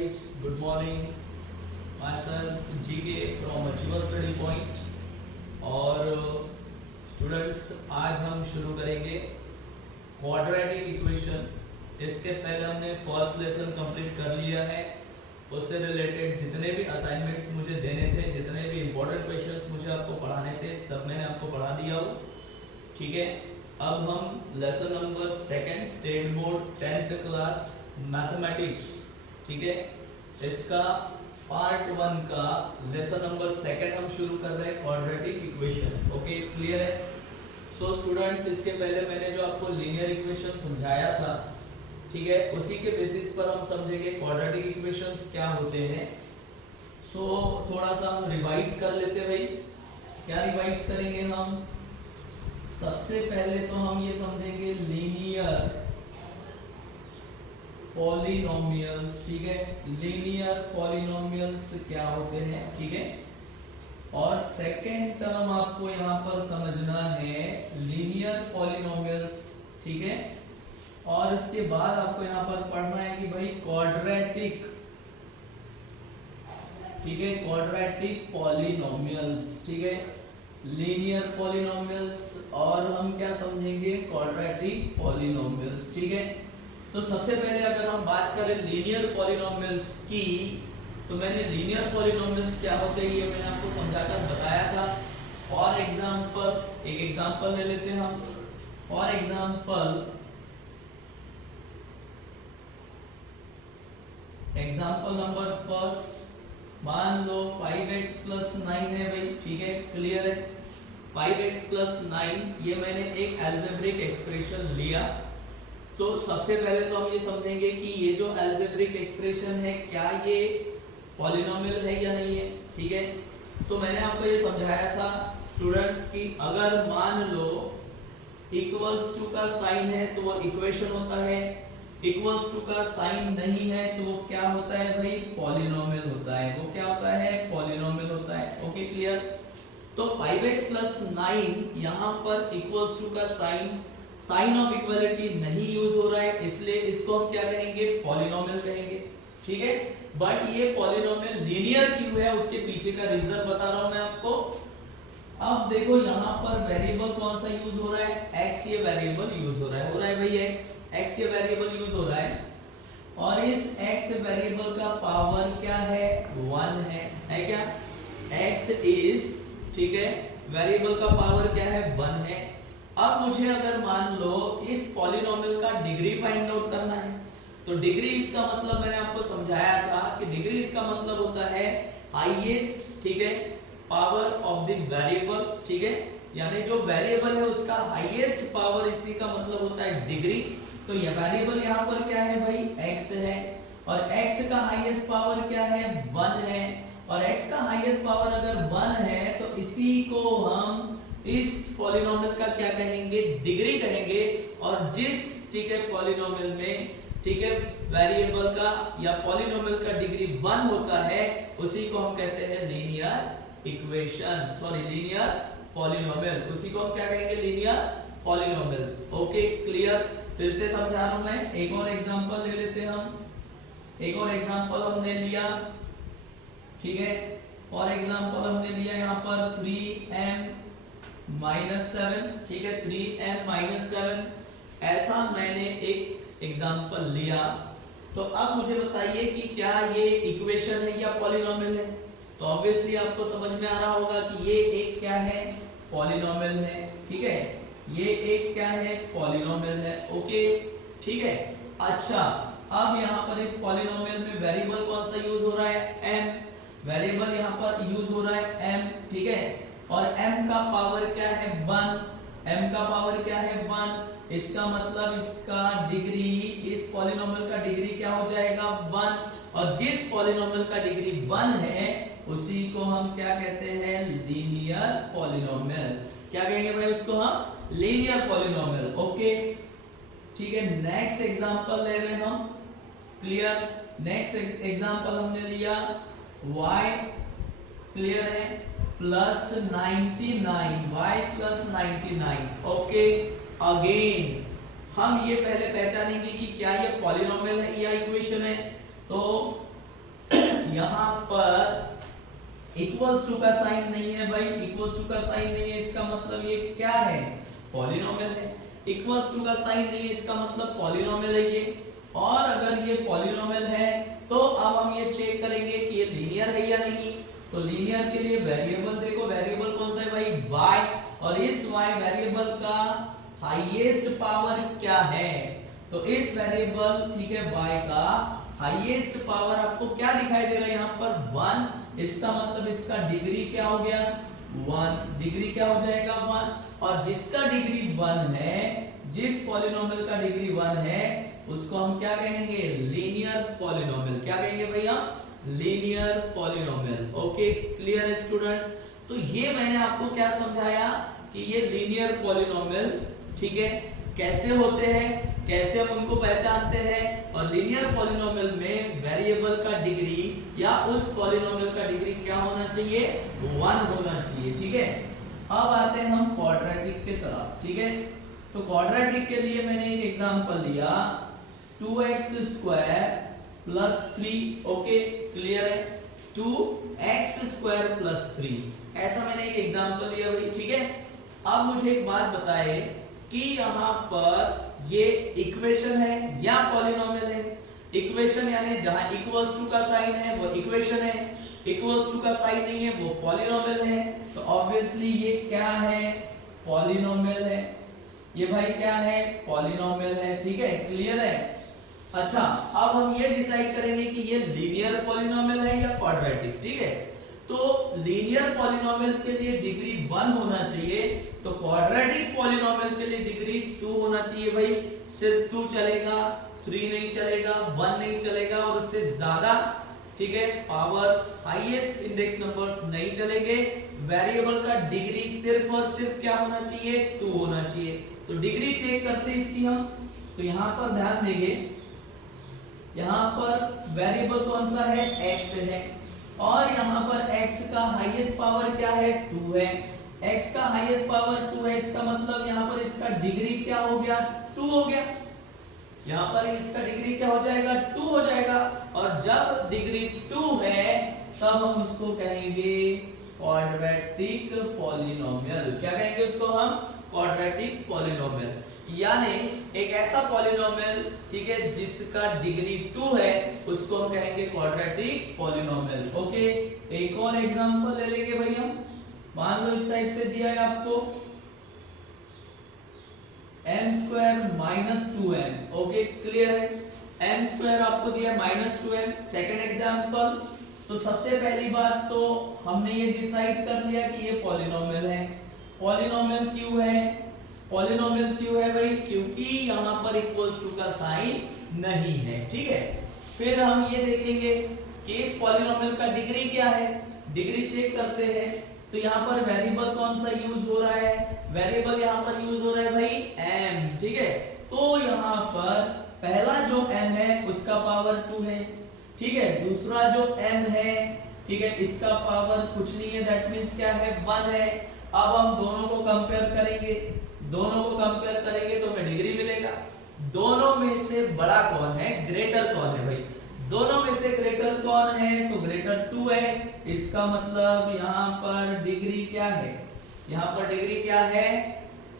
guys, good morning. Myself GK from Achievers Study Point. और students आज हम शुरू करेंगे क्वाड्रेटिक इक्वेशन। इसके पहले हमने फर्स्ट लेसन कंप्लीट कर लिया है। उससे रिलेटेड जितने भी असाइनमेंट्स मुझे देने थे, जितने भी इम्पोर्टेंट क्वेश्चंस मुझे आपको पढ़ाने थे, सब मैंने आपको पढ़ा दिया हो। ठीक है, अब हम lesson number second state board 10th class mathematics, ठीक है, इसका पार्ट 1 का लेसन नंबर सेकंड हम शुरू कर रहे हैं, क्वाड्रेटिक इक्वेशन। ओके, क्लियर है? सो स्टूडेंट्स, इसके पहले मैंने जो आपको लीनियर इक्वेशन समझाया था, ठीक है, उसी के बेसिस पर हम समझेंगे क्वाड्रेटिक इक्वेशंस क्या होते हैं। सो थोड़ा सा हम रिवाइज कर लेते भाई। क्या रिवाइज करेंगे हम? सबसे पहले तो हम ये समझेंगे लीनियर पॉलिनोमियल्स। ठीक है, लीनियर पॉलिनोमियल्स क्या होते हैं, ठीक है। और सेकेंड टर्म आपको यहाँ पर समझना है लीनियर पॉलिनोमियल्स, ठीक है। और इसके बाद आपको यहाँ पर पढ़ना है कि भाई क्वाड्रेटिक, ठीक है, क्वाड्रेटिक पॉलिनोमियल्स, ठीक है, लीनियर पॉलिनोमियल्स और हम क्या समझेंगे, क्वाड्रेटिक पॉलिनोमियल्स, ठीक है। तो सबसे पहले अगर हम बात करें लीनियर पॉलिनोमियल्स की, तो मैंने लीनियर पॉलिनोमियल्स क्या होते हैं ये मैंने आपको समझाकर बताया था। फॉर एग्जांपल, एक एग्जांपल ले लेते हैं हम। फॉर एग्जांपल नंबर फर्स्ट, मान लो 5x + 9 है भाई, ठीक है, क्लियर है। 5x + 9 ये मैंने एक अलजेब्रिक एक्सप्रेशन लिया। तो सबसे पहले तो हम ये समझेंगे कि ये जो अलजेब्रिक एक्सप्रेशन है क्या ये पॉलिनोमियल है या नहीं है, ठीक है। तो मैंने आपको ये समझाया था स्टूडेंट्स कि अगर मान लो इक्वल्स टू का साइन है तो वो इक्वेशन होता है, इक्वल्स टू का साइन नहीं है तो वो क्या होता है भाई, पॉलिनोमियल होता है। वो क्या होता है, पॉलिनोमियल होता है। Okay, clear. तो 5x + 9 यहाँ पर इक्वल्स टू का साइन ऑफ इक्वलिटी नहीं यूज हो रहा है, इसलिए इसको हम क्या कहेंगे, पॉलिनोमियल कहेंगे, ठीक है। बट ये पॉलिनोमियल लीनियर क्यों है उसके पीछे का रीजन बता रहा हूं मैं आपको। अब देखो यहाँ पर वेरिएबल कौन सा यूज हो रहा है, x ये वेरिएबल यूज हो रहा है भाई, x ये वेरिएबल यूज हो रहा है। और इस x वेरिएबल का पावर क्या है, 1 है क्या, x इज, ठीक है, वेरिएबल का पावर क्या है, 1 है। अब मुझे अगर मान लो इस पॉलिनोमियल का डिग्री फाइंड आउट करना है, तो डिग्री इसका मतलब मैंने आपको समझाया था कि डिग्री इसका मतलब होता है हाईएस्ट, ठीक है, पावर ऑफ द वेरिएबल, ठीक है, यानी जो वेरिएबल है उसका हाईएस्ट पावर, इसी का मतलब होता है डिग्री। तो ये वेरिएबल यहाँ पर क्या है भाई, x है, और x का हाईएस्ट पावर क्या है, 1 है। और x का हाईएस्ट पावर अगर 1 है तो इसी को हम इस पॉलिनोमियल का क्या कहेंगे, डिग्री कहेंगे। और जिस, ठीक है, पॉलिनोमियल में, ठीक है, वेरिएबल का या पॉलिनोमियल का डिग्री 1 होता है उसी को हम कहते हैं linear equation, sorry linear polynomial, उसी को हम क्या कहेंगे, लीनियर पॉलिनोमियल। Okay, clear. फिर से समझा रहा हूं मैं, एक और एग्जांपल ले लेते हैं हम। एक और एग्जांपल हमने लिया, ठीक है, फॉर एग्जांपल हमने लिया यहाँ पर 3m - 7, ठीक है, 3m - 7 ऐसा मैंने एक एग्जांपल लिया। तो अब मुझे बताइए कि क्या ये इक्वेशन है या पॉलिनोमियल है। तो ऑब्वियसली आपको समझ में आ रहा होगा कि ये एक क्या है, पॉलिनोमियल है, ठीक है, ये एक क्या है, पॉलिनोमियल है। ओके, ठीक है। अच्छा, अब यहाँ पर इस पॉलिनोमियल में वेरिएबल कौन सा यूज हो रहा है, m, वेरिएबल यहाँ पर यूज हो रहा है m, ठीक है, और m का पावर क्या है, 1, m का पावर क्या है, 1। इसका मतलब इसका डिग्री, इस पॉलिनोमियल का डिग्री क्या हो जाएगा, 1। और जिस पॉलिनोमियल का डिग्री 1 है उसी को हम क्या कहते हैं, लीनियर पॉलिनोमियल। क्या कहेंगे भाई उसको हम, लीनियर पॉलिनोमियल। ओके, ठीक है। नेक्स्ट एग्जांपल ले रहे हैं हम, क्लियर। नेक्स्ट एग्जांपल हमने लिया y, क्लियर है, +99, y + 99। ओके, अगेन हम ये पहले पहचानेंगे कि क्या ये पॉलिनोमियल है या इक्वेशन है। तो यहाँ पर इक्वल्स टू का साइन नहीं है भाई, इक्वल्स टू का साइन नहीं है, इसका मतलब ये क्या है, पॉलिनोमियल है। इक्वल्स टू का साइन नहीं है, इसका मतलब पॉलिनोमियल है ये। और अगर ये पॉलिनोमियल है तो अब हम ये चेक करेंगे कि ये लीनियर है या नहीं। तो लीनियर के लिए वेरिएबल देखो, वेरिएबल कौन सा है भाई, y, और इस y वेरिएबल का हाईएस्ट पावर क्या है। तो इस वेरिएबल ठीक है y का हाईएस्ट पावर आपको क्या दिखाई दे रहा है यहाँ पर 1, इसका मतलब इसका डिग्री क्या हो गया 1, डिग्री क्या हो जाएगा 1। और जिसका डिग्री 1 है, जिस पॉलिनोमियल का डिग्री 1 है उसको हम क्या कहेंगे, लीनियर पॉलिनोमियल। क्या कहेंगे भैया, लीनियर पॉलिनोमियल। ओके क्लियर है स्टूडेंट्स। तो ये मैंने आपको क्या समझाया कि ये लीनियर पॉलिनोमियल ठीक है कैसे होते हैं, कैसे हम उनको पहचानते हैं। और लीनियर पॉलिनोमियल में वेरिएबल का डिग्री या उस पॉलिनोमियल का डिग्री क्या होना चाहिए, 1 होना चाहिए। ठीक है, अब आते हैं हम क्वाड्रेटिक के तरफ। ठीक है, तो क्वाड्रेटिक के लिए मैंने एक एग्जांपल लिया 2x² + 3। ओके क्लियर है, 2x² + 3 ऐसा मैंने एक एग्जांपल लिया भाई। ठीक है, अब मुझे एक बात बताए कि यहाँ पर ये इक्वेशन है या पॉलिनोमियल है। इक्वेशन यानी जहां इक्वल्स टू का साइन है वो इक्वेशन है, इक्वल्स टू का साइन नहीं है वो पॉलिनोमियल है। तो ऑब्वियसली ये क्या है, पॉलिनोमियल है। ये भाई क्या है, पॉलिनोमियल है। ठीक है क्लियर है। अच्छा, अब हम ये डिसाइड करेंगे कि ये लीनियर पॉलिनोमियल है या क्वाड्रेटिक। ठीक है, तो लीनियर पॉलिनोमियल के लिए डिग्री 1 होना चाहिए, तो क्वाड्रेटिक पॉलिनोमियल के लिए डिग्री 2 होना चाहिए भाई। सिर्फ 2 चलेगा, 3 नहीं चलेगा, 1 नहीं चलेगा, और उससे ज्यादा ठीक है पावर्स हाईएस्ट इंडेक्स नंबर्स नहीं चलेंगे। वेरिएबल का डिग्री सिर्फ और सिर्फ क्या होना चाहिए, 2 होना चाहिए। तो डिग्री चेक करते हैं इसकी हम। तो यहाँ पर ध्यान देंगे, यहाँ पर वेरिएबल कौन सा है, x है, और यहाँ पर x का हाईएस्ट पावर क्या है, 2 है। x का हाईएस्ट पावर 2 है, इसका मतलब यहाँ पर इसका डिग्री क्या हो गया, 2 हो गया। यहाँ पर इसका डिग्री क्या हो जाएगा, 2 हो जाएगा। और जब डिग्री 2 है तब हम उसको कहेंगे क्वाड्रेटिक पॉलिनोमियल। क्या कहेंगे उसको हम, क्वाड्रेटिक पॉलिनोमियल। यानी एक ऐसा पॉलिनोमियल ठीक है जिसका डिग्री 2 है उसको हम कहेंगे क्वाड्रेटिक पॉलिनोमियल। ओके, एक और एग्जांपल ले लेंगे भाई हम। मान लो इस टाइप से दिया है आपको m² - 2m। ओके क्लियर है, m² आपको दिया -2m। सेकंड एग्जांपल, तो सबसे पहली बात तो हमने ये डिसाइड कर लिया कि ये पॉलिनोमियल है। पॉलिनोमियल क्यों है, पॉलिनोमियल क्यों है भाई, क्योंकि यहाँ पर इक्वल्स टू का साइन नहीं है। ठीक है, फिर हम ये देखेंगे कि इस पॉलिनोमियल का डिग्री क्या है, डिग्री चेक करते हैं। तो यहाँ पर वेरिएबल कौन सा यूज हो रहा है, वेरिएबल यहाँ पर यूज हो रहा है भाई m। ठीक है, तो यहाँ पर पहला जो m है उसका पावर 2 है। ठीक है, दूसरा जो m है ठीक है इसका पावर कुछ नहीं है, दैट मींस क्या है, 1 है। अब हम दोनों को कंपेयर करेंगे, दोनों को कंपेयर करेंगे तो हमें डिग्री मिलेगा। दोनों में से बड़ा कौन है, ग्रेटर कौन है भाई, दोनों में से ग्रेटर कौन है, तो ग्रेटर 2 है। इसका मतलब यहाँ पर डिग्री क्या है, यहाँ पर डिग्री क्या है,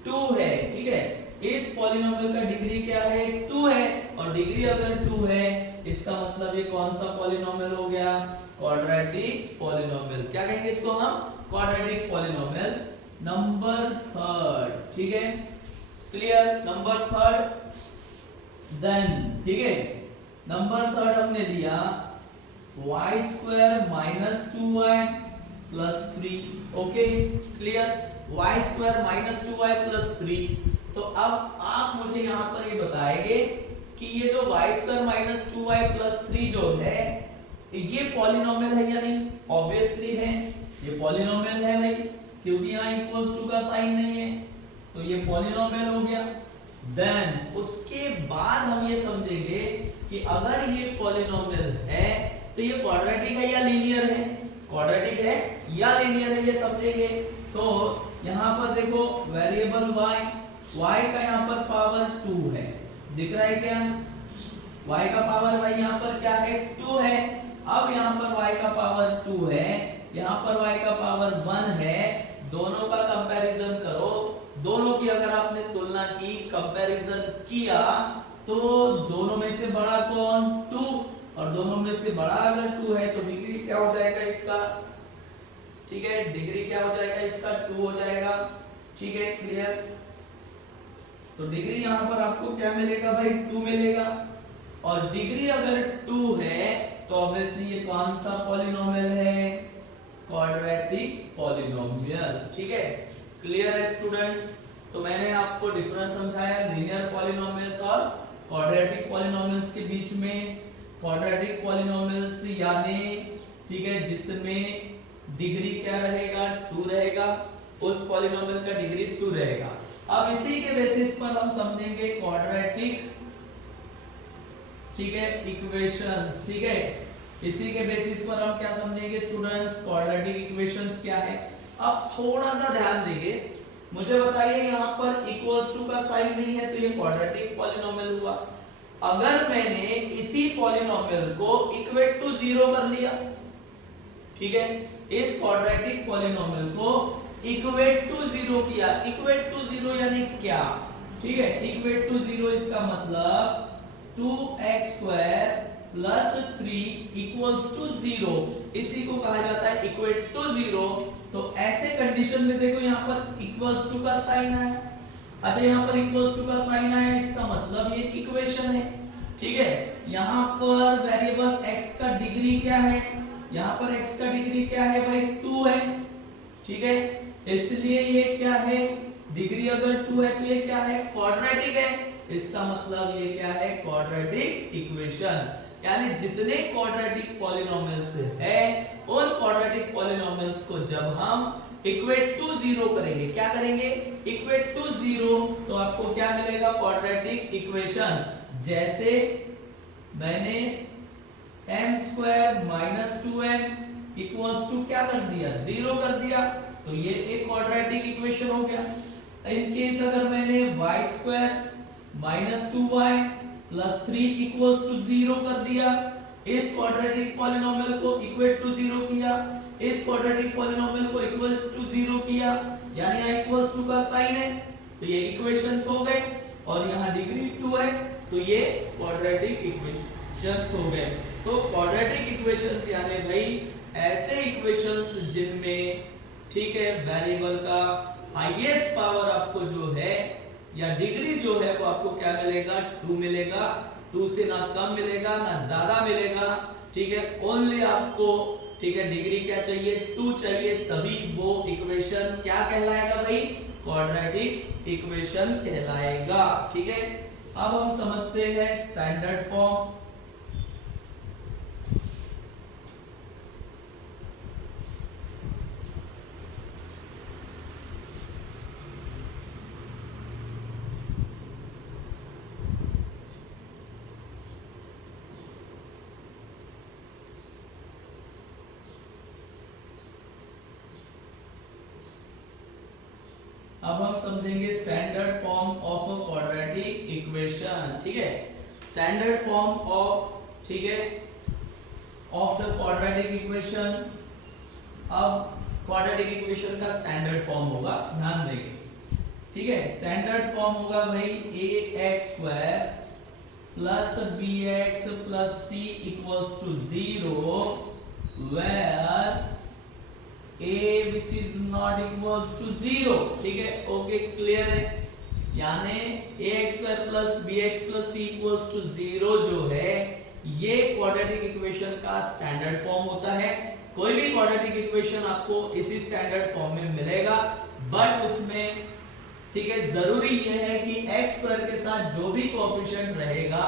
2 है। ठीक है, इस पॉलिनोमियल का डिग्री क्या है, 2 है। और डिग्री अगर 2 है इसका मतलब ये कौन सा पॉलिनोमियल हो गया, क्वाड्रेटिक पॉलिनोमियल। क्या कहेंगे इसको हम, क्वाड्रेटिक पॉलिनोमियल। नंबर 3, ठीक है क्लियर, नंबर 3 देन ठीक है, नंबर 3 हमने लिया y² - 2y + 3। Okay clear, y² - 2y + 3। तो अब आप मुझे यहाँ पर ये बताएंगे कि ये जो y² - 2y + 3 जो है ये पॉलिनोमियल है या नहीं। ऑब्वियसली है, ये पॉलिनोमियल है भाई, क्योंकि यहाँ इक्वल्स टू का साइन नहीं है, तो ये पॉलिनोमियल हो गया। देन उसके बाद हम ये समझेंगे कि अगर ये पॉलिनोमियल है तो ये क्वाड्रेटिक है या लीनियर है, क्वाड्रेटिक है या लीनियर है ये समझेंगे। तो यहाँ पर देखो वेरिएबल y का यहाँ पर पावर 2 है, दिख रहा है क्या, y का पावर भाई यहाँ पर क्या है, 2 है। अब यहाँ पर y का पावर 2 है, यहाँ पर y का पावर 1 है, दोनों का कंपैरिजन करो, दोनों की अगर आपने तुलना की, कंपैरिजन किया, तो दोनों में से बड़ा कौन? 2, और दोनों में से बड़ा अगर 2 है तो डिग्री क्या हो जाएगा इसका? ठीक है, डिग्री क्या हो जाएगा इसका? 2 हो जाएगा। ठीक है, क्लियर? तो डिग्री यहाँ पर आपको क्या मिलेगा भाई? 2 मिलेगा। और डिग्री अगर 2 है तो ऑब्वियसली ये कौन सा पॉलिनोमियल है? Quadratic polynomial. ठीक है, क्लियर है स्टूडेंट्स? तो मैंने आपको डिफरेंस समझाया लीनियर पॉलिनोमियल्स और क्वाड्रेटिक पॉलिनोमियल्स के बीच में। क्वाड्रेटिक पॉलिनोमियल्स यानी, ठीक है, जिसमें डिग्री क्या रहेगा? 2 रहेगा, उस पॉलिनोमियल का डिग्री 2 रहेगा। अब इसी के बेसिस पर हम समझेंगे क्वाड्रेटिक, ठीक है, इक्वेशंस। ठीक है, इसी के बेसिस पर हम क्या समझेंगे स्टूडेंट्स? क्वाड्रेटिक इक्वेशंस क्या है। अब थोड़ा सा ध्यान देंगे, मुझे बताइए यहाँ पर इक्वल्स टू का साइन नहीं है तो ये क्वाड्रेटिक पॉलिनोमियल हुआ। अगर मैंने इसी पॉलिनोमियल को इक्वेट टू 0 कर लिया, ठीक है, इस क्वाड्रेटिक पॉलिनोमियल को इक्वेट टू 0 किया, इक्वेट टू 0 यानी क्या? ठीक है, इक्वेट टू 0 इसका मतलब 2x² प्लस 3 इक्वल्स टू 0, इसी को कहा जाता है इक्वेट टू 0। तो ऐसे कंडीशन में देखो यहाँ पर इक्वल्स टू का साइन आया। अच्छा, यहाँ पर इक्वल्स टू का साइन आया, इसका मतलब ये इक्वेशन है। ठीक है, यहाँ पर वेरिएबल x का डिग्री क्या है? यहाँ पर x का डिग्री क्या है भाई? 2 है। ठीक है, इसलिए ये क्या है? डिग्री अगर 2 है तो ये क्या है? क्वाड्रेटिक है। इसका मतलब ये क्या है? Quadratic equation. यानी जितने क्वाड्रेटिक पॉलिनोमियल्स है, उन क्वाड्रेटिक पॉलिनोमियल्स को जब हम इक्वेट टू 0 करेंगे, क्या करेंगे? इक्वेट टू 0, तो आपको क्या मिलेगा? Quadratic equation. जैसे मैंने m² minus 2n equals to क्या कर दिया? 0 कर दिया, तो ये एक क्वाड्रेटिक इक्वेशन हो गया। इन केस अगर मैंने y² minus 2y plus 3 equals to 0 कर दिया, इस क्वाड्रेटिक पॉलिनोमियल को इक्वेट टू 0 किया, इस क्वाड्रेटिक पॉलिनोमियल को इक्वल टू 0 किया, यानी यहाँ इक्वल्स टू का साइन है, तो ये इक्वेशंस हो गए। और यहाँ डिग्री 2 है, तो ये क्वाड्रेटिक इक्वेशंस हो गए। तो क्वाड्रेटिक इक्वेशंस यानी भाई ऐसे इक्वेशंस जिनमें, ठीक है, वेरिएबल का हाईएस्ट पावर आपको जो है या डिग्री जो है वो आपको क्या मिलेगा? 2 मिलेगा। 2 से ना कम मिलेगा ना ज्यादा मिलेगा। ठीक है, ओनली आपको, ठीक है, डिग्री क्या चाहिए? 2 चाहिए, तभी वो इक्वेशन क्या कहलाएगा भाई? क्वाड्रेटिक इक्वेशन कहलाएगा। ठीक है, अब हम समझते हैं स्टैंडर्ड फॉर्म। अब हम समझेंगे standard form of a quadratic equation. ठीक है, स्टैंडर्ड फॉर्म ऑफ, ठीक है, ऑफ द क्वाड्रेटिक इक्वेशन। अब क्वाड्रेटिक इक्वेशन का स्टैंडर्ड फॉर्म होगा, ध्यान देंगे। ठीक है, स्टैंडर्ड फॉर्म होगा भाई ax² plus bx plus c equals to 0 where a which is not equals to 0। ठीक है, ओके, क्लियर है। यानी ax² plus bx plus c equals to 0 जो है, ये क्वाड्रेटिक इक्वेशन का स्टैंडर्ड फॉर्म होता है। कोई भी क्वाड्रेटिक इक्वेशन आपको इसी स्टैंडर्ड फॉर्म में मिलेगा, बट उसमें, ठीक है, जरूरी यह है कि x² के साथ जो भी कोएफिशिएंट रहेगा,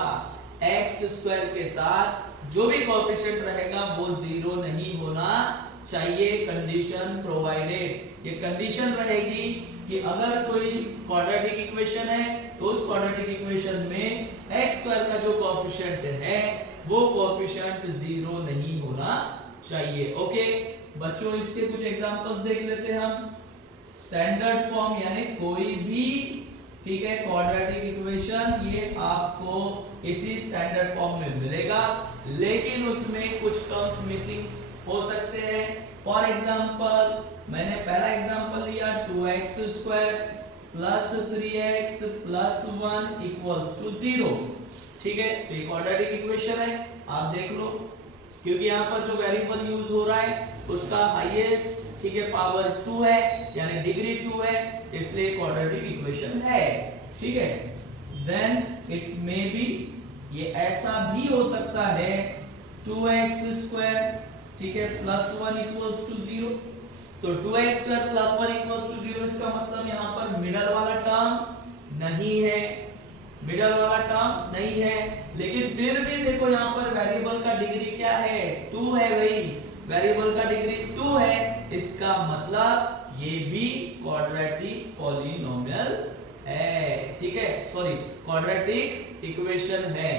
x² के साथ जो भी कोएफिशिएंट रहेगा वो 0 नहीं होना चाहिए। कंडीशन प्रोवाइडेड, ये कंडीशन रहेगी कि अगर कोई क्वाड्रेटिक इक्वेशन है तो उस क्वाड्रेटिक इक्वेशन में x² का जो कोएफिशिएंट है वो कोएफिशिएंट 0 नहीं होना चाहिए। ओके बच्चों, इसके कुछ एग्जांपल्स देख लेते हैं हम। स्टैंडर्ड फॉर्म यानी कोई भी, ठीक है, क्वाड्रेटिक इक्वेशन, ये आपको इसी स्टैंडर्ड फॉर्म में मिलेगा, लेकिन उसमें कुछ टर्म्स मिसिंग हो सकते हैं। फॉर एग्जांपल मैंने पहला एग्जांपल लिया 2x square plus 3x plus 1 equals to 0, ठीक है। तो एक क्वाड्रेटिक इक्वेशन है, आप देख लो, क्योंकि यहाँ पर जो वेरिएबल यूज हो रहा है उसका हाईएस्ट, ठीक है, पावर 2 है, यानी डिग्री 2 है, इसलिए क्वाड्रेटिक इक्वेशन है, ठीक है। देन इट मे बी, ये ऐसा भी हो सकता है 2x स्क्वायर, ठीक है, प्लस 1 इक्वल्स टू 0। तो 2x square plus 1 equals to 0, इसका मतलब यहाँ पर मिडल वाला टर्म नहीं है, मिडल वाला टर्म नहीं है। लेकिन फिर भी देखो यहाँ पर वेरिएबल का डिग्री क्या है, 2 है भाई, वेरिएबल का डिग्री 2 है, इसका मतलब ये भी क्वाड्रेटिक पॉलिनोमियल है, ठीक है, सॉरी क्वाड्रेटिक इक्वेशन है,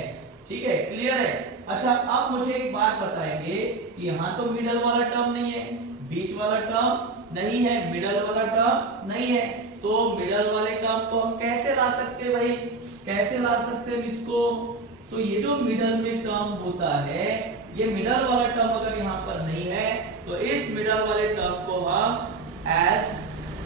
ठीक है, क्लियर है। अच्छा, अब मुझे एक बात बताएंगे कि यहाँ तो मिडल वाला टर्म नहीं है, बीच वाला टर्म नहीं है, मिडल वाला टर्म नहीं है, तो मिडल वाले टर्म को हम कैसे ला सकते हैं भाई, कैसे ला सकते हैं इसको? तो ये जो मिडल में टर्म होता है, ये मिडल वाला टर्म अगर यहाँ पर नहीं है तो इस मिडल वाले टर्म को हम एज,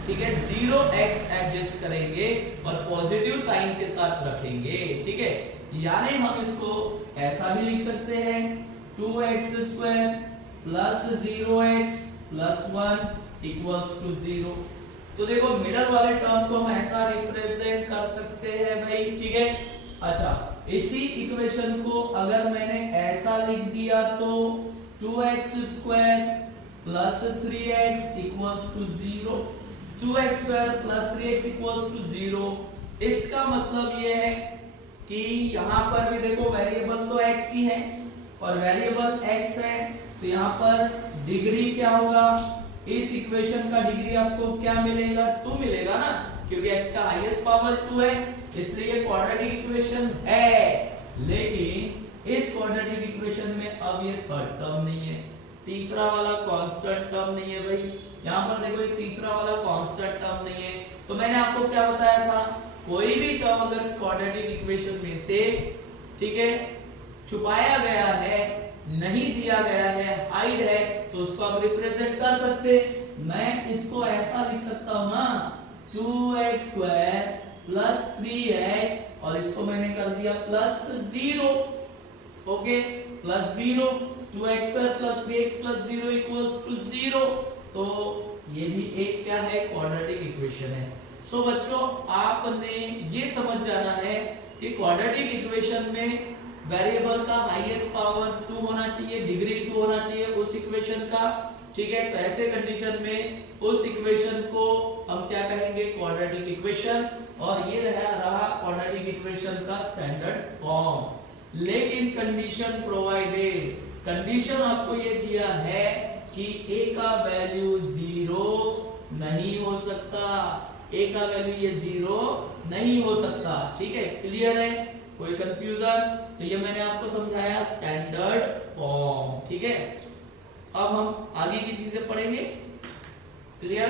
ठीक है, 0x एडजस्ट करेंगे और पॉजिटिव साइन के साथ रखेंगे, ठीक है। यानी हम इसको ऐसा भी लिख सकते हैं 2x square plus 0x plus 1 equals to 0। तो देखो मिडल वाले टर्म को हम ऐसा रिप्रेजेंट कर सकते हैं भाई, ठीक है। अच्छा, इसी इक्वेशन को अगर मैंने ऐसा लिख दिया तो 2x square plus 3x equals to 0, 2x square plus 3x equals to 0, इसका मतलब ये है कि यहाँ पर भी देखो वेरिएबल तो x ही है और वेरिएबल x है, तो यहाँ पर डिग्री क्या होगा, इस इक्वेशन का डिग्री आपको क्या मिलेगा, 2 मिलेगा ना, क्योंकि x का हाईएस्ट पावर 2 है, इसलिए ये क्वाड्रेटिक इक्वेशन है। लेकिन इस क्वाड्रेटिक इक्वेशन में अब ये थर्ड टर्म नहीं है, तीसरा वाला कांस्टेंट टर्म नहीं है भाई, यहाँ पर देखो ये तीसरा वाला कांस्टेंट टर्म नहीं है। तो मैंने आपको क्या बताया था, कोई भी टर्म अगर क्वाड्रेटिक इक्वेशन में से, ठीक है, छुपाया गया है, नहीं दिया गया है, हाइड है, तो उसको आप रिप्रेजेंट कर सकते। मैं इसको ऐसा लिख सकता हूं ना, 2x स्क्वायर प्लस 3x और इसको मैंने कर दिया plus 0, okay, plus 0, 2x square plus 3x plus 0 equals to 0। तो ये भी एक क्या है, क्वाड्रेटिक इक्वेशन है। सो बच्चों, आपने ये समझ जाना है कि क्वाड्रेटिक इक्वेशन में वेरिएबल का हाईएस्ट पावर 2 होना चाहिए, डिग्री 2 होना चाहिए उस इक्वेशन का, ठीक है। तो ऐसे कंडीशन में उस इक्वेशन को हम क्या कहेंगे, क्वाड्रेटिक इक्वेशन, और ये रहा क्वाड्रेटिक इक्वेशन का स्टैंडर्ड फॉर्म। लेकिन कंडीशन प्रोवाइडेड, कंडीशन आपको ये दिया है कि a का वैल्यू 0 नहीं हो सकता, a का वैल्यू ये 0 नहीं हो सकता, ठीक है, क्लियर है, कोई कंफ्यूजन? तो ये मैंने आपको समझाया स्टैंडर्ड फॉर्म, ठीक है। अब हम आगे की चीजें पढ़ेंगे, क्लियर।